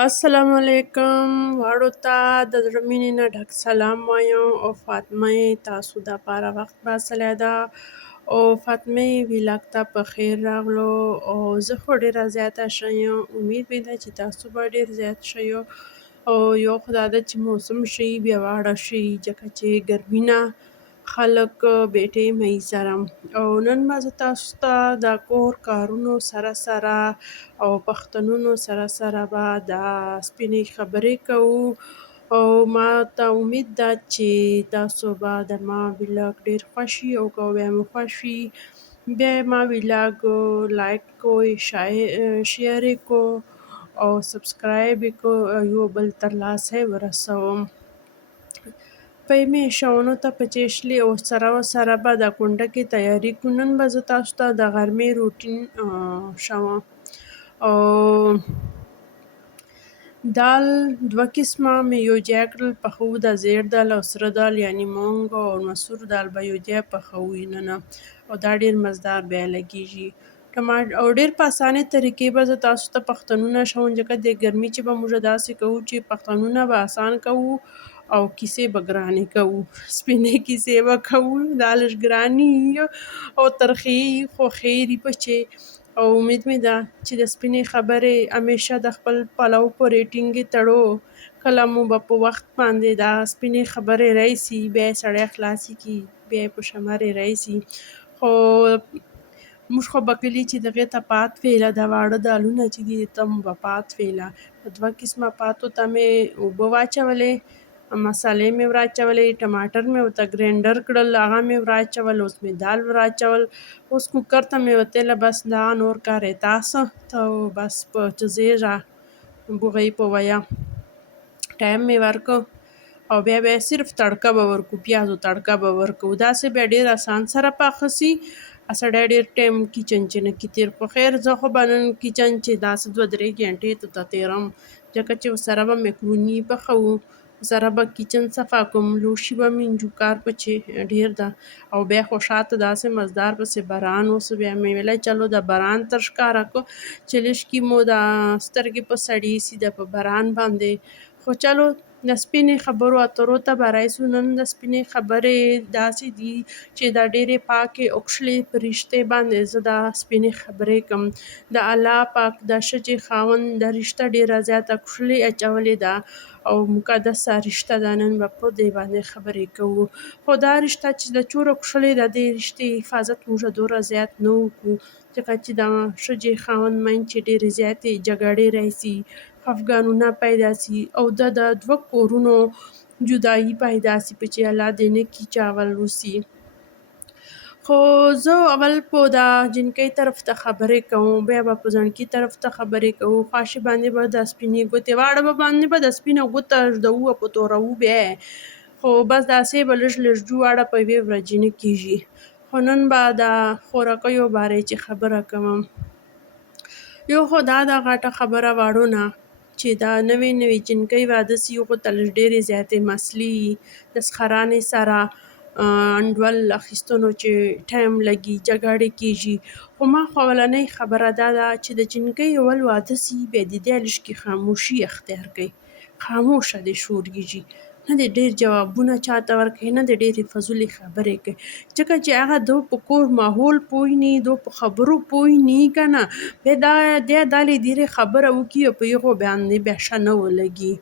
السلام علیکم واړو ته د زړه مینې نه ډک سلام وایم او فاطمه تاسو د پاره وخت باسلی ده او فاطمه ویلاګ ته په خیر راغلو او زه خو ډیره زیاته ښه یم امید مې ده چې تاسو به ډیر زیات ښه یو او یو خو دا ده چې موسم ښه وي بیا واړه ښه وي ځکه چې ګرمي نه خلک بیټې مې سره او نن به زه تاسو ته د کور کارونو سره سره او پښتنونو سره سره به دا سپینې خبرې کوو او ما ته امید ده چې تاسو به د ما ویلاګ ډیر خوښ وي او که بیا مو خوښ وي بیا یې ما ویلاګ لایک کوئ شیر یې کو او سبسکرایب یې کو او یو بل تر لاسه یې ورسوم پی مې شونو ته په چیشلي او سره به د کونډکې تیاري کو نن به زه تاسو ته د غرمې روټین ښوم او دال دوه قسمه مې یوځای کړل پخوو د زیړ دال او سره دال یعنې مونګ او مسور دال به یوځای پخوو نن او دا ډیر مزدار بیا لګیږي او ډیر په اسانه طریقې به زه تاسو ته پښتنونه ښوم ځکه د ګرمي چې به موږ داسې کوو چې پښتنونه به اسان کوو او کیسې به ګرانې کوو سپینې کیسې به کوو دا لږ ګرانې او ترخې خو خیر یې پچې او امید مې ده چې د سپینې خبرې همیشه د خپل پلو پورې ټینګې تړو کله مو به په وخت باندې دا سپینې خبرې رایسي بیا یې سړی خلاصې کړي بیا یې په شمارې رایسي خو موږ خو به کلي چې دغې ته پات ویله د واړه دالونه چې دي ته مو به پات ویله په دوه قسمه پاتو ته مې اوبه واچولې مسالې مې وراچولې ټماټر مې ورته ګرینډر کړل هغه مې وراچول اوس مې دال وراچول اوس کوکر ته مې وتله بس دا نور کار یې تاسو ته بس په چزېږه بوغۍ په ویه ټایم مې ورکړ او بیا صرف تړکه به ورکړو پیازو تړکه به ورکړو داسې بیا ډېر اسان سره پاخه سي سړی ډېر ټایم کچن چې نه کې تېر خو خیر زه خو به نن کچن چې داسې 2-3 ګنټې ته تېرم ځکه چې ورسره به مکروني پخوو ورسره به کچن صفا کوم لوښي به مې انجوکار پچې ډېر ده او بیا خو شاته داسې مزدار پسې باران اوسو بیا مې ویلی چلو د باران تر ښکاره کړو چې لږکې مو د سترګې په سړې سي د په باران باندې خو چلو د سپینې خبرو اترو ته به رایسو نن د سپینې خبرې داسې دي چې دا ډېرې پاکې اوکشلې فرشتې باندې زه دا سپینې خبرې کوم د الله پاک د ښځې خاوند د رشته ډېره زیاته کوشلې اچولې ده او مقدسه رشته ده نن به په دې باندې خبرې کوو خو دا رشته چې د چوره کوشلې ده دې رشتې حفاظت موږ دومره زیات نه وکړو ځکه چې د ښځې خاوند منځ چې ډېرې زیاتې جګړې راسي خفګانونه پیدا سي او د دوه کورونو جدایي پیدا سي په چې الله دې نه کړي چې اول وسي خو زه اول په دا جنکۍ طرف ته خبرې کوم بیا به په زړکي طرف ته خبرې کوو خواشي باندې به د سپینې ګوتې واړه به باندې به د سپینه ګوته ږدوو او په تورو بیا خو بس داسې به لږ ږدو واړه په یوې ورځې نه کېږي خو نن به د خوراکیو باره چې خبره کوم یو خو دا د غټه خبره واړو نه چې دا نوې جنکۍ واده سي هغو ته لږ ډېرې زیاتې مسلې د سخرانې سره انډول اخیستنو چې ټایم لګي جګړې کېږي خو ما خو اولنۍ خبره دا ده چې د جنکۍ اول واده سي بیا د دې لږکې خاموشي اختیار کړئ خاموشه دې شورګېږي نه دې ډېر جوابونه چاته ورکوي نه دې ډېرې فضولې خبرې کوي ځکه چې هغه دو په کور ماحول پوه نه دو په خبرو پوه نه که نه بیا دی دالې ډېرې خبره وکړي او په هغو باندې بیا ښه نه ولګي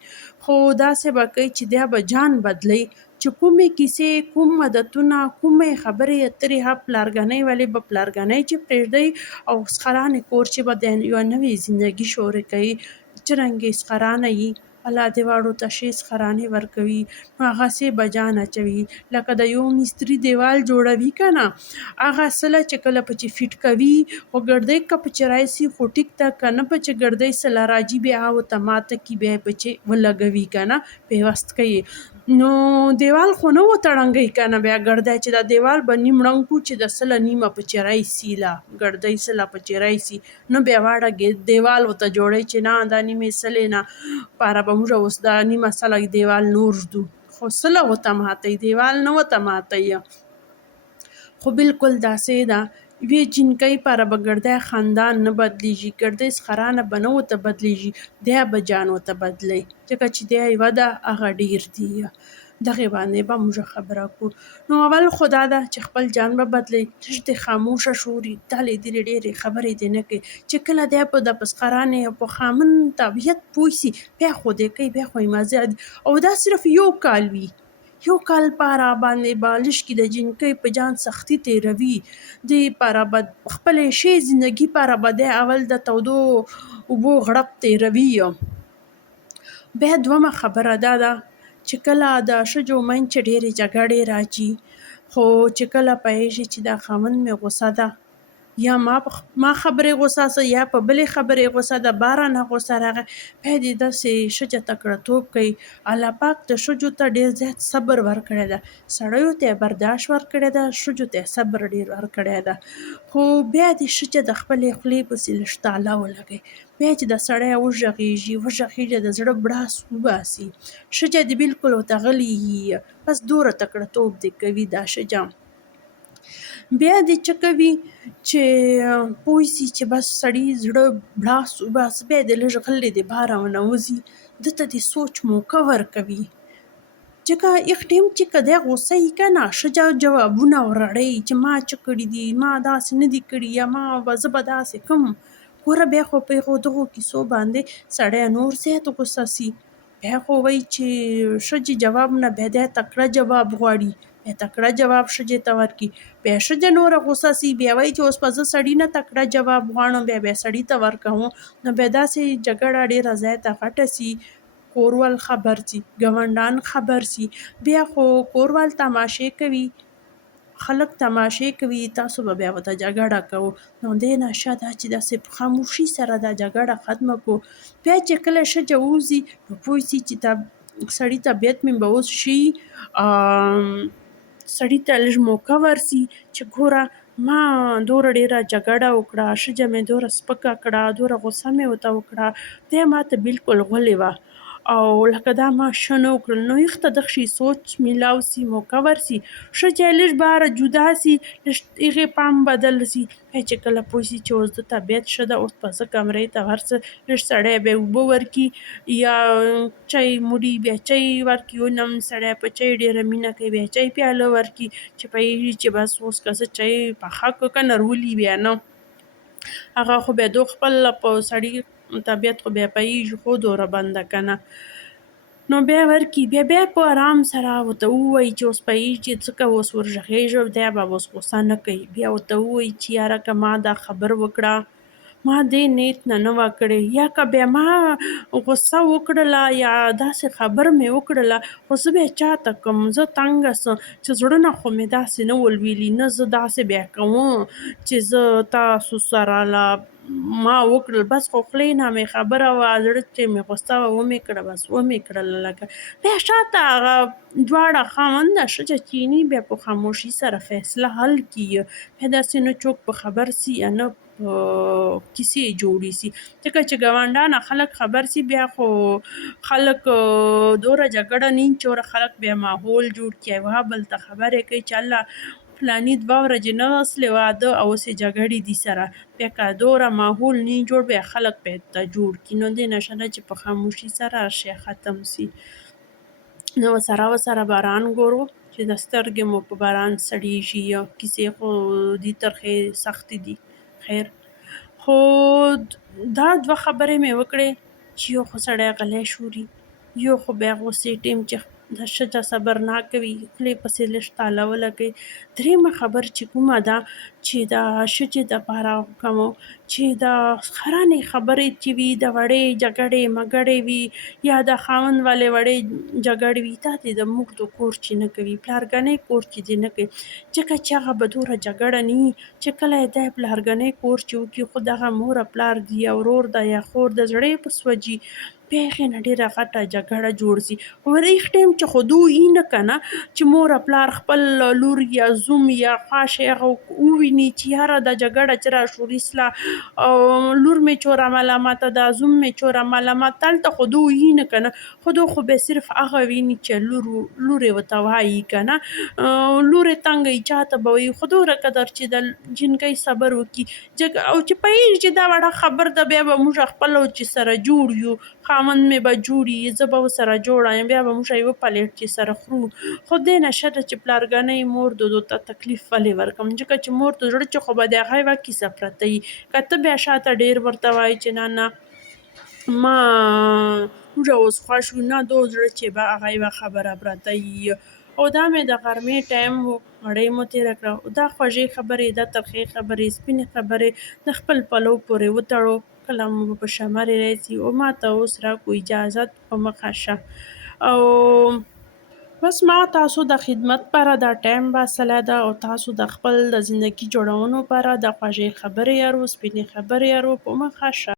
خو داسې به کوي چې دی به جان بدلوي چې کومې کیسې کوم عادتونه کومې خبرې اترې ها پلارګنۍ ولې به پلارګنۍ چې پرېږدئ او سخرانې کور چې به د یوه نوې زندګي شروع کوي څرنګه سخرانه وي الله دې واړو ته ښې سخرانې ورکوي نو هغسې به جان اچوي لکه د یو مستري دیوال جوړوي که نه هغه سله چې کله په چې فټ کوي خو ګردۍ که په چې رایسي خو ټیک ته که نه په چې ګردۍ سله راځي بیا هغو ته ماته کړي بیا یې په چې ولګوي که نه پیوست کوي نو دیوال خو نه وتړنګوي که نه بیا ګردی چې دا دیوال به نیم ړنګ کړو چې د سله نیمه په چې رایسي له ګردۍ سله په چې رایسي نو بیا واړه دیوال ورته جوړوي چې نه دا نیمې سلې نه پاره به موږ اوس دا نیمه سله دیوال نور ږدو خو سله ورته ماتوي دیوال نه ورته ماتوي خو بالکل داسې ده یوې جینکۍ پاره به ګردی خندان نه بدلیږي، ګردۍ سخرانه به نه ورته بدلیږي، دی به جان ورته بدلی، ځکه چې دی یوه ده هغه ډېر دي. دغې باندې به موږ خبره کړو. نو اول خو دا ده چې خپل جان به بدلوي، لږ دې خاموشه شوري، دلې دلې ډېرې خبرې دې نه کوي، چې کله دی په سخرانې او په خامن طبیعت پوه سي بیا خو دې کوي، بیا خو یې مزه دي. او دا صرف یو کال وي، یو کال پاره باندې به لږکې د جینکۍ په جان سختي تېروي، دې پاره به خپلې ښې زندګي پاره به دی اول د تودو اوبو غړپ تېروي. بیا دومه خبره دا ده چې کله د ښځو منځ کې ډېرې جګړې راځي، خو چې کله پوهېږي چې دا خاوند مې غوسه ده، یا ما خبرې غوسه سه، یا په بلې خبرې غوسه ده، بارانه غوسه راغی، بیا دې داسې ښځه تکړهتوب کوي. الله پاک د ښځو ته ډېر زیات صبر ورکړی ده، سړیو ته یې برداشت ورکړی ده، ښځو ته یې صبر ډېر ورکړی ده. خو بیا دې ښځه د خپلې خولې پسې لږ تاله ولګوي، بیا چې د سړی وغږېږي د زړه بړاس وباسي، ښځه دې بلکل ورته غلې وي، بس دومره تکړهتوب دې کوي دا ښځه. بیا دې څه کوي چې پوه سي چې بس سړي زړه بړاس وباسي، بیا دې لږ غلی د باره ونوځي، ده ته دې سوچ موقع ورکوي. ځکه هېڅ ټایم چې که دی غوسه وي که نه، ښځه جوابونه ورړوي چې ما څه کړي دي، ما داسې نه دي کړي، یا زه به داسې کوم. ګوره بیا خو په دغو کیسو باندې سړی نور زیات غوسه سي. بیا خو وایي چې ښځې جواب نه، بیا دی تکړه جواب غواړي، بیا تکړه جواب ښځې ته ورکړي، بیا ښځه نوره غوسه سي، بیا وایي چې اوس به زه سړي نه تکړه جواب غواړم، بیا سړي ته ورکوم. نو بیا داسې جګړه ډېره زیاته غټه سي، کوروال خبر سي، ګاونډیان خبر سي، بیا خو کوروال تماشې کوي، خلک تماشې کوي، تاسو به بیا ورته جګړه کوو. نو دې نه ښه ده چې داسې په خاموشي سره دا جګړه ختمه کړو. بیا چې کله ښځه ووځي نو پوه سي چې سړي طبیعت مې به اوس ښه سړي ته لږ موقع ورسي چې ګوره ما دومره ډېره جګړه وکړه، ښځه مې دومره سپکه کړه، دومره غوسه مې ورته وکړه، دی ماته بلکل غلې وه او لکه دا ما ښه نه وکړل. نو هېڅ ته دغه شي سوچ میلاو سي، موقع ورسي، ښځه یې لږ باره جدا سي، لږ هغې پام بدل سي. بیا چې کله پوه سي چې اوس د طبیعت ښه ده، اوس به زه کمرې ته ورسه، لږ سړی به یې اوبه ورکړي یا چای موړي، بیا چای ورکړي، ونم سړی په چای ډېره مینه کوي، بیا چای پیاله ورکړي چې پوهېږي چې بس اوس که زه چای پخه کړه که نه رولي بیا نه، هغه خو بیا دو خپل په سړي طبیعت خو بیا پوهېږي خو دومره بنده که نه. نو بیا ورکړي، بیا په آرام سره ورته ووایي چې اوس پوهېږي چې څه کوه، اوس ورغېږه، دی به اوس غوسه نه کوي. بیا ورته ووایي چې یاره که ما دا خبر وکړه، ما دې نیت نه نه وه کړې، یا که بیا ما غوسه وکړله یا داسې خبر مې وکړله، خو زه بیا چا ته کوم، زه تنګه سم چې زړه نه خو مې داسې نه ولوېلي، نه زه داسې بیا کوم چې زه تاسو سره ما وکړل، بس خو خولې نه مې خبره وه، زړه چې مې غوسه وه ومې کړه، بس ومې کړله. لکه بیا شاته هغه دواړه خاوند او ښځه کښېني، بیا په خاموشي سره فیصله حل کړي، بیا داسې نه څوک په خبر سي یا نه کیسې جوړې سي. ځکه چې ګاونډیان خلک خبر سي بیا خو خلک دومره جګړه نه وي چې خلک بیا ماحول جوړ کړي، یوه بل ته خبرې کوي چې الله فلاني 2 ورځې نه اصلې واده او اوس یې جګړې دي سره. بیا که دومره ماحول نه وي جوړ، بیا خلک به یې ته جوړ کړي. نو دې نه ښه ده چې په خاموشي سره هر شی ختم سي. نو ورسره باران ګورو چې د سترګې مو په باران سړېږي، او کیسې خو دي ترخې سختې دي. خیر خو دا 2 خبرې مې وکړې چې یو خو سړی غلی شوري، یو خو بیا غوسې ټیم چې د ښځه صبر ناکوي، خولې پسې لږ تاله ولګوي. درېیمه خبر چې کومه ده چې د ښځې دپاره کومه چې د خرانې خبرې چې وي، د وړې جګړې مګړې وي یا د خاوند والې وړې جګړې وي، دا دې د مور د کور چې نه کوي، پلارګنۍ کور چې دې نه کوي، ځکه چې هغه به دومره جګړه نه وي چې کله یې دی پلارګنۍ کور چې وکړي، خو دغه مور او پلار دي یا ورور ده یا خور ده، زړه یې په سوځي. بیا هغې نه ډېره غټه جګړه جوړ سي. خو هېڅ ټایم چې خو دوی وي نه که نه چې مور او پلار خپل لور یا زوم یا خواښې هغه وویني چې یاره دا جګړه چې راشوري سله او لور مې چوره ملامته ده، زوم مې چوره ملامت، هلته خو دوی وي نه که نه، خو دوی خو بیا صرف هغه ویني چې لور یې ورته وایي که نه، لور یې تنګه وي چاته به وایي، خو دومره قدر چې د جنکۍ صبر وکړي او چې پوهېږي چې دا وړه خبر ده بیا به موږ خپله چې سره جوړ یو، خاوند مې به جوړ وي، زه به ورسره جوړه یم، بیا به موږ یوه پلیټ چې سره خورو. خو دې نه ښه ده چې پلارګنۍ مور دودو ته تکلیف ولې ورکړم، ځکه چې مور ته زړه چې خو به د هغه یوه کیسه پرته وي. که ته بیا شاته ډېر ورته وایې چې نه نه ما موږ اوس خوښ یو، نه دو زړه چې به هغه یوه خبره پرته وي. او دا مې د غرمې ټایم و، مړۍ مو تېره کړه، دا خوږې خبرې، دا ترخې خبرې، سپینې خبرې د خپل پلو پورې وتړو، کله مو په شمرې راځي. او ما ته اوس راکړو اجازت، په مخه شه. او بس ما تاسو د خدمت لپاره دا ټایم باسلی ده او تاسو د خپل د زندګي جوړونو لپاره د خوږې خبرې یارو، سپینې خبرې یارو، په مخه شه.